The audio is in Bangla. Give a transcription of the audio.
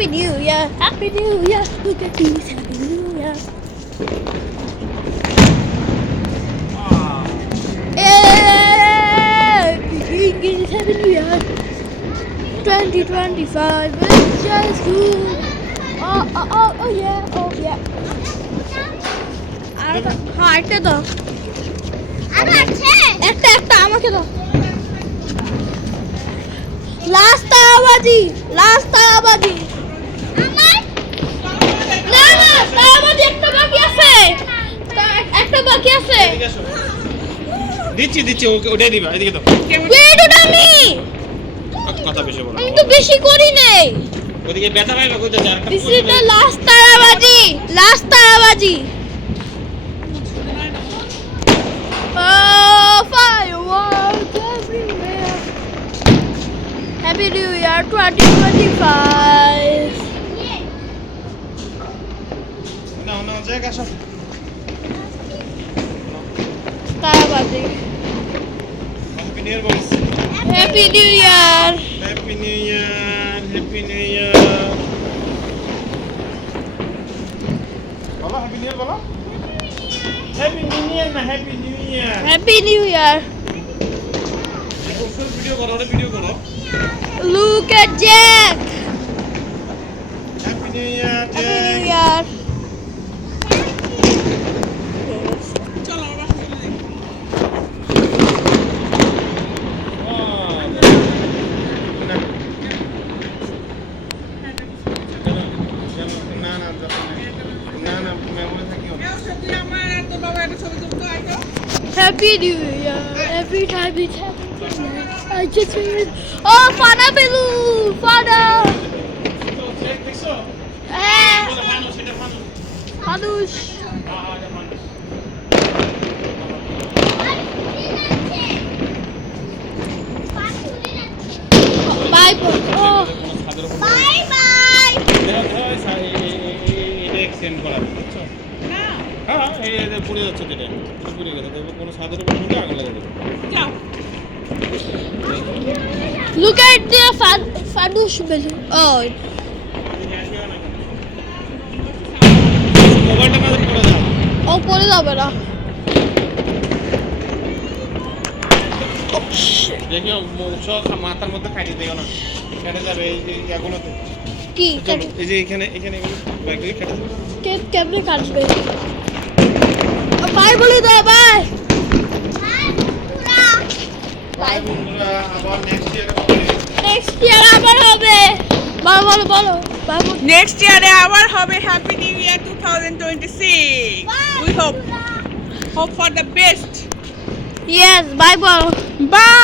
Happy New Year, Happy New Year. Look at this, Happy New Year. It's Happy New Year. 2025 is just good. Oh yeah, oh yeah. হ্যাঁ একটা দাও একটা আমাকে দাও লাস্ট তারাবাজি না তারাবাজি একটা বাকি আছে দিচ্ছি ওটাই দিবা এদিকে দাও আমি কথা বেশি বলো আমি তো বেশি করি নাই ওদিকে ব্যথা পাইলো কইতে যার This is the last তারাবাজি Oh, fireworks everywhere. Happy New Year 2025. না জায়গা সব তারাবাজি হ্যাপি নিউ ইয়ার বস Happy New Year. Happy new ইয়ার বলো হ্যাপি নিউ ইয়ার বলো হ্যাপি নিউ ইয়ার না হ্যাপি নিউ ইয়ার Happy New Year. Full video করো Look at Jack. Happy new year Happy New Year. Happy New Year. Every time it's happy. I just feel. Oh, Fana Belu. Fana. Hanush. Bye. Oh. Bye bye. পুড়ে যাচ্ছে যেটা পুড়ে গেছে কোনো সাদের উপর পুড়ে আগুন লাগিয়ে দেবে Look at the Fanush balloon. Oh. মোবাইলটা মাঝে পড়ে যাও ও পড়ে যাবে না দেখিও সব মাথার মধ্যে খাইয়ে দিও না কেটে যাবে এই যে এগুলোতে কি এই যে এখানে ব্যাগগুলো কেটে যাবে কেমনে কাটবে বাই বলে দাও বাই বাই বন্ধুরা আবার নেক্সট ইয়ার আবার হবে বলো নেক্সট ইয়ারে আবার হবে happy new year 2026 we hope for the best yes bye বলো বাই